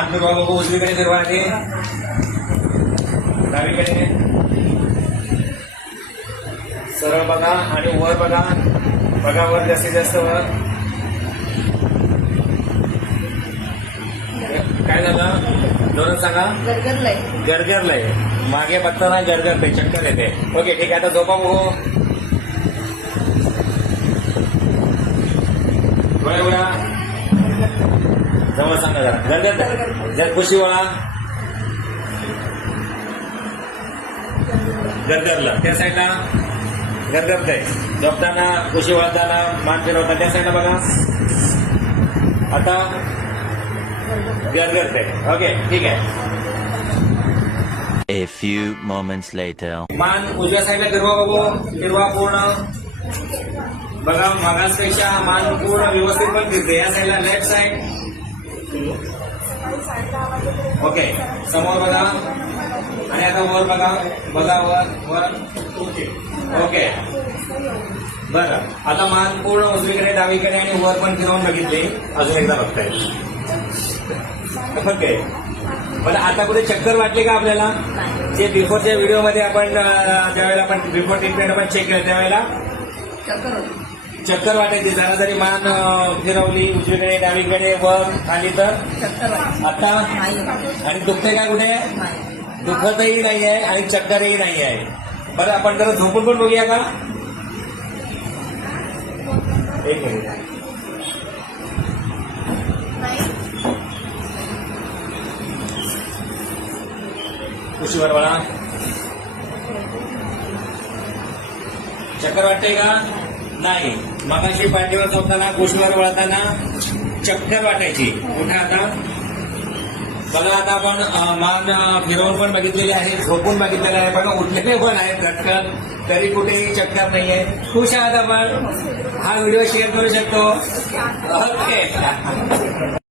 फिरवा बघू, उजवीकडे फिरवा आधी, डावीकडे सरळ बघा आणि वर बघा, बघा वर जास्तीत जास्त वर. काय झालं जोरात सांगा. गरगरलंय, मागे बघताना गरगरलंय, चक्कर येते. ओके ठीक आहे, आता झोपा बघू. डोळे उघडा, जवळ सांगा जरा. गरगर जर खुशी वळा, गरगरलं त्या साईडला गरगरतंय. झोपताना खुशी वळताना मान फिरवता त्या साईडला बघा. आता गरगरतंय. ओके ठीक आहे. A few moments later. मान उजव्या साईडला फिरवा बघू, फिरवा पूर्ण बघा. मागासपेक्षा मान पूर्ण व्यवस्थित पण फिरते. या साईडला लेफ्ट साईड. ओके समोर बघा आणि आता वर बघा, बघा वर वर. ओके बरं, आता मान पूर्ण उजवीकडे डावीकडे आणि वर पण फिरवून बघितले. अजून एकदा बघताय. ओके बरं, आता कुठे चक्कर वाटली का आपल्याला? जे बिफोरच्या व्हिडिओमध्ये आपण ज्यावेळेला आपण बिफोर ट्रीटमेंट आपण चेक केलं त्यावेळेला चक्कर वाटायची. जरा जरी मान फिरवली उजवीकडे डावीकडे वर खाली तर आता. आणि दुखते काय कुठे? दुखतही नाही आहे आणि चक्करही नाही आहे. बरं आपण जरा झोपून पण बघूया का? एक मिनिट. कुशीवर वळा. चक्कर वाटते का? नाही. मगाशी पाठीवर झोपताना कुशीवर वळताना चक्कर वाटायची. उठा आता बघा. आता आपण मान फिरवून पण बघितलेले आहे, झोपून बघितलेले आहे, बघा उठलेले पण आहेत झटकन, तरी कुठेही चक्कर नाहीये. खुश आहात आपण. हा व्हिडिओ शेअर करू शकतो. ओके